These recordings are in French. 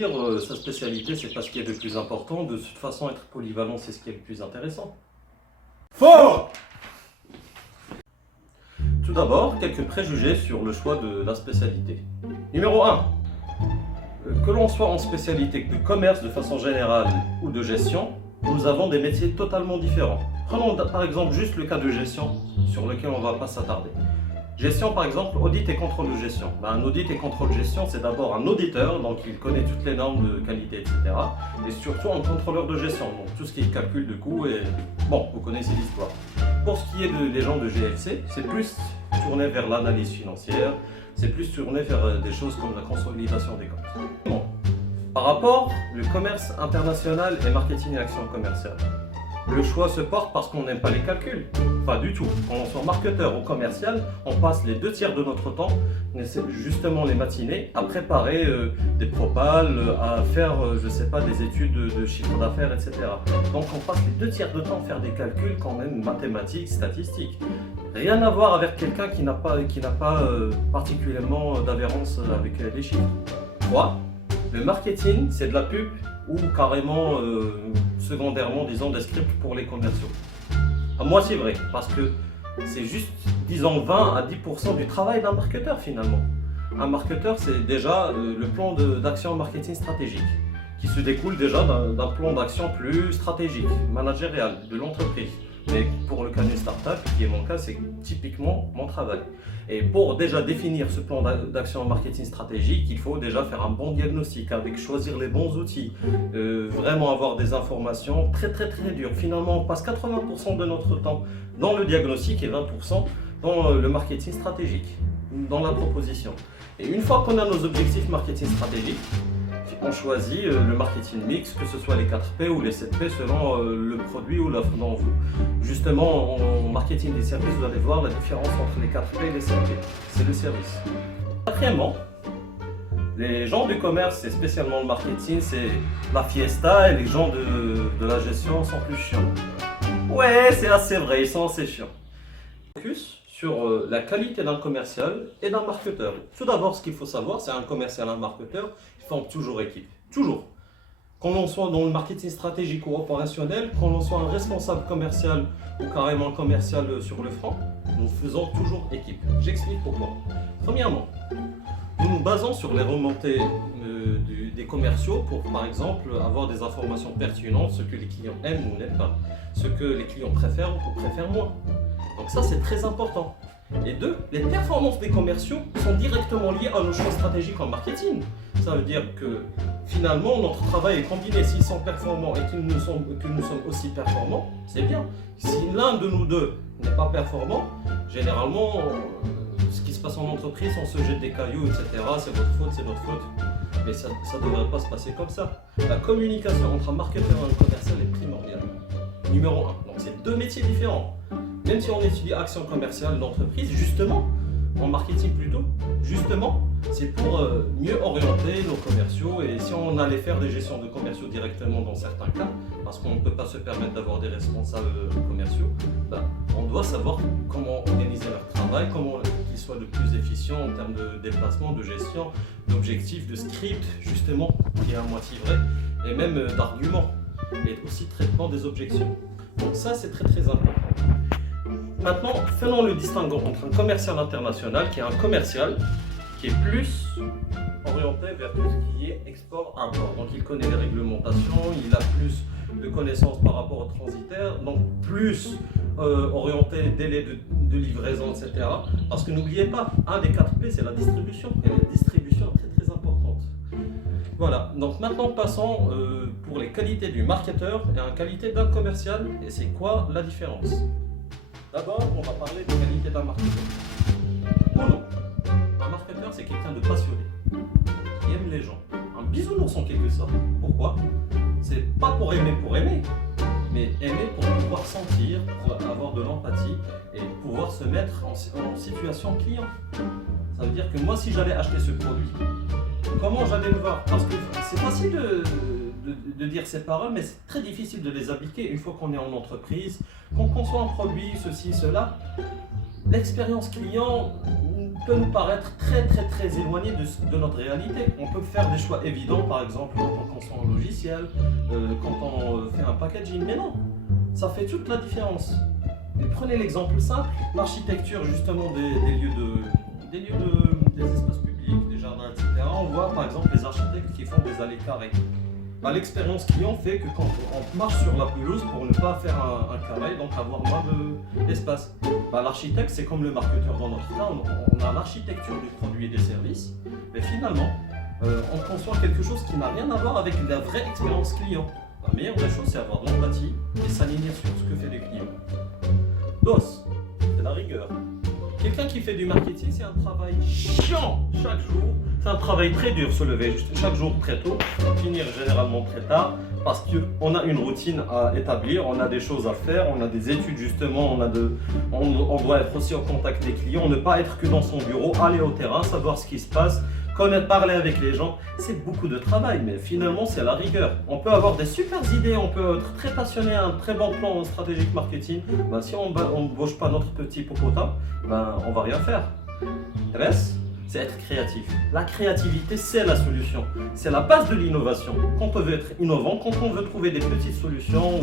choisir sa spécialité, c'est pas ce qui est le plus important. De toute façon, être polyvalent, c'est ce qui est le plus intéressant. Faux! Tout d'abord, quelques préjugés sur le choix de la spécialité. Numéro 1. Que l'on soit en spécialité de commerce de façon générale ou de gestion, nous avons des métiers totalement différents. Prenons par exemple juste le cas de gestion sur lequel on ne va pas s'attarder. Gestion par exemple, audit et contrôle de gestion. Un audit et contrôle de gestion, c'est d'abord un auditeur, donc il connaît toutes les normes de qualité, etc. Et surtout un contrôleur de gestion, donc tout ce qui est calcul de coûts et... Bon, vous connaissez l'histoire. Pour ce qui est des gens de GFC, c'est plus tourné vers l'analyse financière, c'est plus tourné vers des choses comme la consolidation des comptes. Bon. Par rapport au commerce international et marketing et action commerciale, le choix se porte parce qu'on n'aime pas les calculs. Pas du tout. Quand on soit marketeur ou commercial, on passe les 2 tiers de notre temps, justement les matinées, à préparer des propals, à faire, je sais pas, des études de chiffre d'affaires, etc. Donc on passe les 2 tiers de temps à faire des calculs quand même mathématiques, statistiques. Rien à voir avec quelqu'un qui n'a pas particulièrement d'avérence avec les chiffres. 3. Le marketing, c'est de la pub ou carrément, secondairement, disons, des scripts pour les commerciaux. À moitié vrai, parce que c'est juste, disons, 20 à 10% du travail d'un marketeur finalement. Un marketeur, c'est déjà le plan d'action marketing stratégique, qui se découle déjà d'un plan d'action plus stratégique, managérial, de l'entreprise. Mais pour le cas d'une startup, qui est mon cas, c'est typiquement mon travail. Et pour déjà définir ce plan d'action marketing stratégique, il faut déjà faire un bon diagnostic avec choisir les bons outils, vraiment avoir des informations très dures. Finalement, on passe 80% de notre temps dans le diagnostic et 20% dans le marketing stratégique, dans la proposition. Et une fois qu'on a nos objectifs marketing stratégiques, on choisit le marketing mix, que ce soit les 4P ou les 7P selon le produit ou l'offre dont vous. Justement, en marketing des services, vous allez voir la différence entre les 4P et les 7P. C'est le service. Quatrièmement, les gens du commerce, et spécialement le marketing, c'est la fiesta, et les gens de la gestion sont plus chiants. Ouais, c'est assez vrai, ils sont assez chiants. Focus sur la qualité d'un commercial et d'un marketeur. Tout d'abord, ce qu'il faut savoir, c'est un commercial et un marketeur, ils font toujours équipe. Toujours. Qu'on l'on soit dans le marketing stratégique ou opérationnel, qu'on l'on soit un responsable commercial ou carrément commercial sur le front, nous faisons toujours équipe. J'explique pourquoi. Premièrement, nous nous basons sur les remontées des commerciaux pour, par exemple, avoir des informations pertinentes, ce que les clients aiment ou n'aiment pas, ce que les clients préfèrent ou préfèrent moins. Donc ça, c'est très important. Et 2, les performances des commerciaux sont directement liées à nos choix stratégiques en marketing. Ça veut dire que finalement, notre travail est combiné. S'ils sont performants et que nous sommes aussi performants, c'est bien. Si l'un de nous deux n'est pas performant, généralement, ce qui se passe en entreprise, on se jette des cailloux, etc. C'est votre faute, c'est notre faute. Mais ça ne devrait pas se passer comme ça. La communication entre un marketeur et un commercial est primordiale. Numéro 1. Donc c'est 2 métiers différents. Même si on étudie action commerciale d'entreprise, justement, en marketing plutôt, justement, c'est pour mieux orienter nos commerciaux. Et si on allait faire des gestions de commerciaux directement dans certains cas, parce qu'on ne peut pas se permettre d'avoir des responsables commerciaux, on doit savoir comment organiser leur travail, comment qu'ils soient le plus efficients en termes de déplacement, de gestion, d'objectifs, de script, justement, qui est à moitié vrai, et même d'arguments, et aussi traitement des objections. Donc ça, c'est très important. Maintenant, faisons le distinguo entre un commercial international qui est un commercial qui est plus orienté vers tout ce qui est export-import. Donc il connaît les réglementations, il a plus de connaissances par rapport aux transitaires, donc plus orienté délai de livraison, etc. Parce que n'oubliez pas, un des 4P, c'est la distribution. Et la distribution est très importante. Voilà, donc maintenant passons pour les qualités du marketeur et la qualité d'un commercial. Et c'est quoi la différence? D'abord, on va parler des qualités d'un marketeur. Oh non, un marketeur, c'est quelqu'un de passionné, qui aime les gens. Un bisounours en quelque sorte. Pourquoi? C'est pas pour aimer, mais aimer pour pouvoir sentir, pour avoir de l'empathie et pouvoir se mettre en situation client. Ça veut dire que moi, si j'allais acheter ce produit, comment j'allais le voir? Parce que c'est facile de dire ces paroles, mais c'est très difficile de les appliquer une fois qu'on est en entreprise, qu'on conçoit un produit, ceci, cela. L'expérience client, peut nous paraître très éloigné de notre réalité. On peut faire des choix évidents, par exemple quand on conçoit un logiciel, quand on fait un packaging, mais non, ça fait toute la différence. Et prenez l'exemple simple, l'architecture justement des espaces publics, des jardins, etc. On voit par exemple les architectes qui font des allées carrées. Bah, l'expérience client fait que quand on marche sur la pelouse pour ne pas faire un carré, donc avoir moins d'espace. Bah, l'architecte, c'est comme le marketeur dans notre cas, on a l'architecture du produit et des services, mais finalement, on conçoit quelque chose qui n'a rien à voir avec la vraie expérience client. La meilleure des choses, c'est avoir de l'empathie et s'aligner sur ce que fait les clients. DOS, c'est la rigueur. Quelqu'un qui fait du marketing, c'est un travail chiant chaque jour. C'est un travail très dur, se lever chaque jour très tôt, finir généralement très tard, parce qu'on a une routine à établir, on a des choses à faire, on a des études justement, on doit être aussi au contact des clients, ne pas être que dans son bureau, aller au terrain, savoir ce qui se passe, connaître, parler avec les gens. C'est beaucoup de travail, mais finalement c'est la rigueur. On peut avoir des super idées, on peut être très passionné, un très bon plan stratégique marketing. Ben, si on ne bouge pas notre petit popotin, ben, on va rien faire. Reste, c'est être créatif. La créativité, c'est la solution. C'est la base de l'innovation. Quand on veut être innovant, quand on veut trouver des petites solutions,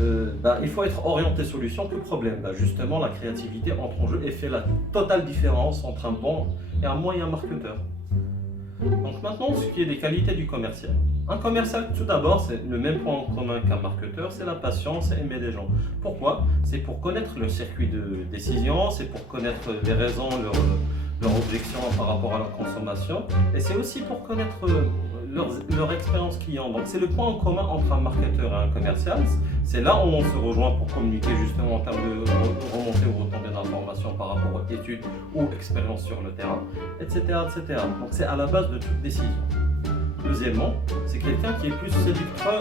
il faut être orienté solution, plus problème. Ben, justement, la créativité entre en jeu et fait la totale différence entre un bon et un moyen marketeur. Donc maintenant, ce qui est des qualités du commercial. Un commercial, tout d'abord, c'est le même point en commun qu'un marketeur, c'est la patience et aimer les gens. Pourquoi? C'est pour connaître le circuit de décision, c'est pour connaître les raisons, leurs objections par rapport à la consommation, et c'est aussi pour connaître leur expérience client. Donc c'est le point en commun entre un marketeur et un commercial. C'est là où on se rejoint pour communiquer justement en termes de remonter ou retomber d'informations par rapport aux études ou expériences sur le terrain, etc., etc. Donc c'est à la base de toute décision. Deuxièmement, c'est quelqu'un qui est plus séducteur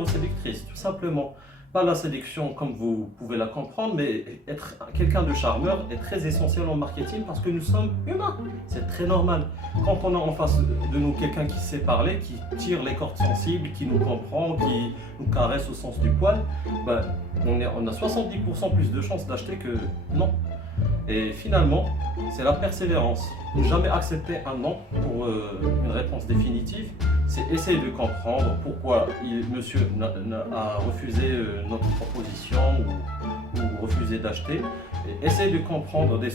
ou séductrice, tout simplement. Pas la séduction comme vous pouvez la comprendre, mais être quelqu'un de charmeur est très essentiel en marketing parce que nous sommes humains. C'est très normal. Quand on a en face de nous quelqu'un qui sait parler, qui tire les cordes sensibles, qui nous comprend, qui nous caresse au sens du poil, ben, on a 70% plus de chances d'acheter que non. Et finalement, c'est la persévérance. Ne jamais accepter un non pour une réponse définitive, c'est essayer de comprendre pourquoi monsieur a refusé notre proposition ou refusé d'acheter. Essayer de comprendre, de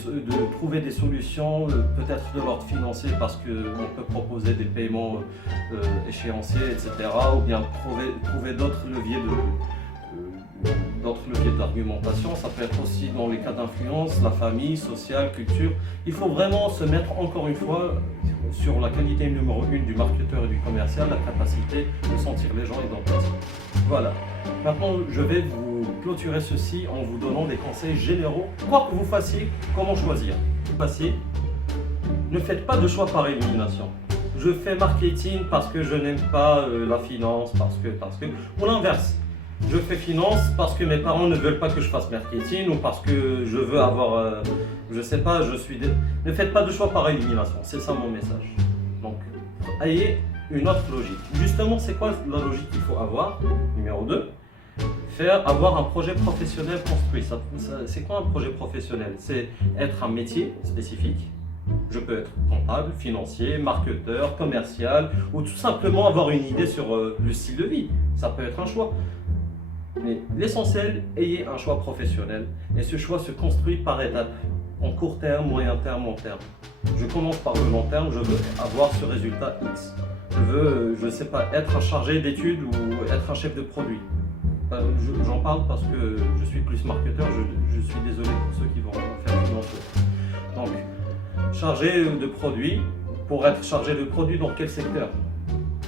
trouver des solutions, peut-être de l'ordre financier parce qu'on peut proposer des paiements échéanciers, etc. Ou bien trouver d'autres leviers d'argumentation. Ça peut être aussi dans les cas d'influence, la famille, sociale, culture. Il faut vraiment se mettre encore une fois sur la qualité numéro 1 du marketeur et du commercial, la capacité de sentir les gens et d'empathie. Voilà. Maintenant, je vais vous clôturer ceci en vous donnant des conseils généraux. Quoi que vous fassiez, comment choisir? Ne faites pas de choix par élimination. Je fais marketing parce que je n'aime pas la finance, parce que, ou l'inverse. Je fais finance parce que mes parents ne veulent pas que je fasse marketing ou parce que je veux avoir, je sais pas, Ne faites pas de choix par élimination, c'est ça mon message. Donc, ayez une autre logique. Justement, c'est quoi la logique qu'il faut avoir? Numéro 2, avoir un projet professionnel construit. C'est quoi un projet professionnel? C'est être un métier spécifique. Je peux être comptable, financier, marketeur, commercial ou tout simplement avoir une idée sur le style de vie. Ça peut être un choix. Mais l'essentiel, ayez un choix professionnel et ce choix se construit par étapes, en court terme, moyen terme, long terme. Je commence par le long terme, je veux avoir ce résultat X. Je veux, je ne sais pas, être un chargé d'études ou être un chef de produit. J'en parle parce que je suis plus marketeur, je suis désolé pour ceux qui vont faire financier. Donc, chargé de produit, pour être chargé de produit dans quel secteur?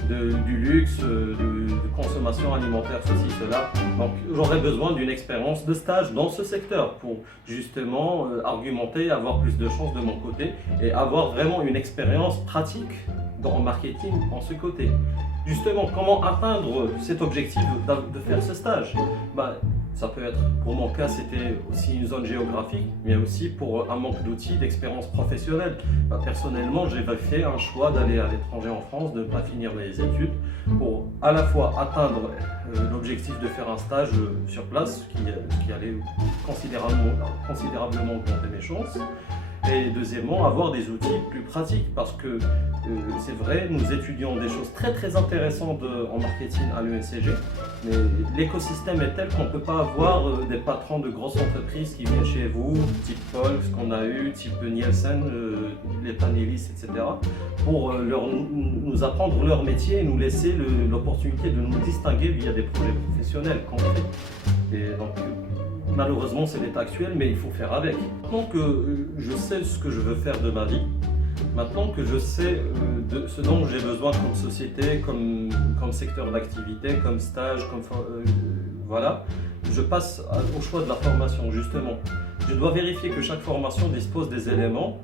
Du luxe, de consommation alimentaire, ceci, cela. Donc j'aurais besoin d'une expérience de stage dans ce secteur pour justement argumenter, avoir plus de chances de mon côté et avoir vraiment une expérience pratique dans le marketing en ce côté. Justement, comment atteindre cet objectif de faire ce stage? Ça peut être, pour mon cas, c'était aussi une zone géographique, mais aussi pour un manque d'outils, d'expérience professionnelle. Personnellement, j'ai fait un choix d'aller à l'étranger en France, de ne pas finir mes études, pour à la fois atteindre l'objectif de faire un stage sur place, ce qui allait considérablement augmenter mes chances, Et deuxièmement, avoir des outils plus pratiques parce que c'est vrai, nous étudions des choses très intéressantes en marketing à l'ENCG, mais l'écosystème est tel qu'on ne peut pas avoir des patrons de grosses entreprises qui viennent chez vous, type Paul, ce qu'on a eu, type Nielsen, les panélistes, etc., pour nous apprendre leur métier et nous laisser l'opportunité de nous distinguer via des projets professionnels concrets. Et donc, malheureusement, c'est l'état actuel, mais il faut faire avec. Maintenant que je sais ce que je veux faire de ma vie, maintenant que je sais de ce dont j'ai besoin comme société, comme secteur d'activité, comme stage, voilà, je passe au choix de la formation, justement. Je dois vérifier que chaque formation dispose des éléments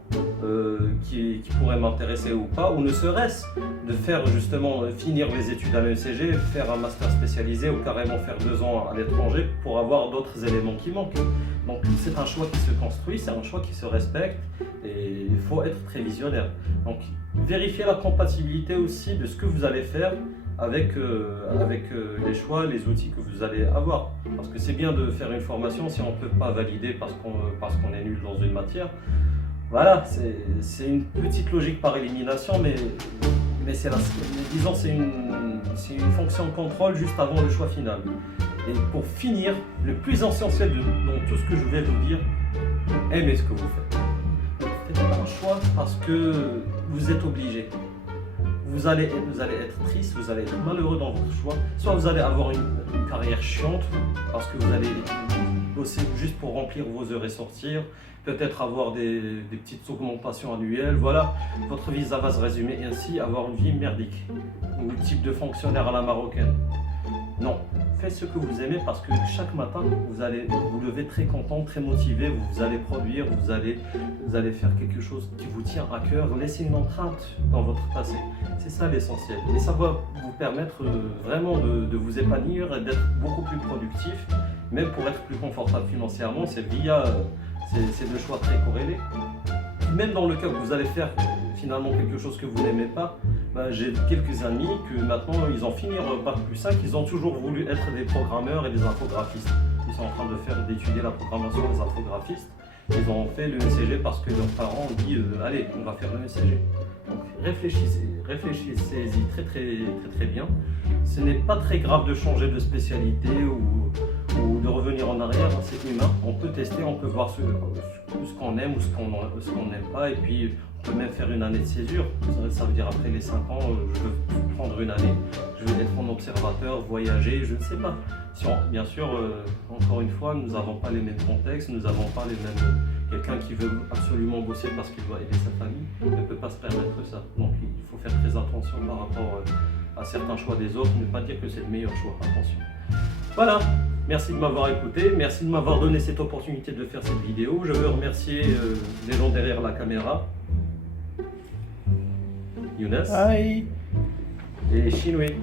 qui pourraient m'intéresser ou pas, ou ne serait-ce de faire justement finir les études à l'ENCG, faire un master spécialisé ou carrément faire 2 ans à l'étranger pour avoir d'autres éléments qui manquent. Donc c'est un choix qui se construit, c'est un choix qui se respecte et il faut être très visionnaire. Donc vérifiez la compatibilité aussi de ce que vous allez faire avec les choix, les outils que vous allez avoir. Parce que c'est bien de faire une formation si on ne peut pas valider parce qu'on est nul dans une matière. Voilà, c'est une petite logique par élimination, mais disons c'est une fonction de contrôle juste avant le choix final. Et pour finir, le plus essentiel dans tout ce que je vais vous dire, aimez ce que vous faites. Faites un choix parce que vous êtes obligé. Vous allez être triste, vous allez être malheureux dans votre choix. Soit vous allez avoir une carrière chiante parce que vous allez bosser juste pour remplir vos heures et sortir. Peut-être avoir des petites augmentations annuelles. Voilà, votre vie ça va se résumer ainsi, avoir une vie merdique. Ou type de fonctionnaire à la marocaine. Non, faites ce que vous aimez parce que chaque matin, vous allez vous lever très content, très motivé, vous allez produire, vous allez faire quelque chose qui vous tient à cœur, laisser une empreinte dans votre passé. C'est ça l'essentiel. Et ça va vous permettre vraiment de vous épanouir et d'être beaucoup plus productif, même pour être plus confortable financièrement, c'est via ces 2 choix très corrélés. Même dans le cas où vous allez faire finalement quelque chose que vous n'aimez pas, j'ai quelques amis que maintenant ils ont fini Bac plus 5, ils ont toujours voulu être des programmeurs et des infographistes. Ils sont en train d'étudier la programmation des infographistes. Ils ont fait l'ENCG parce que leurs parents ont dit allez, on va faire l'ENCG. Donc réfléchissez-y très bien. Ce n'est pas très grave de changer de spécialité ou de revenir en arrière, c'est humain. On peut tester, on peut voir ce qu'on aime ou ce qu'on n'aime pas, et puis on peut même faire une année de césure. Ça veut dire après les 5 ans, je veux prendre une année, je veux être en observateur, voyager, je ne sais pas. Bien sûr, encore une fois, nous n'avons pas les mêmes contextes, nous n'avons pas les mêmes. Quelqu'un qui veut absolument bosser parce qu'il doit aider sa famille ne peut pas se permettre ça. Donc il faut faire très attention par rapport à certains choix des autres, ne pas dire que c'est le meilleur choix. Attention. Voilà, merci de m'avoir écouté, merci de m'avoir donné cette opportunité de faire cette vidéo. Je veux remercier les gens derrière la caméra. Younes. Hi. Et Shinwei.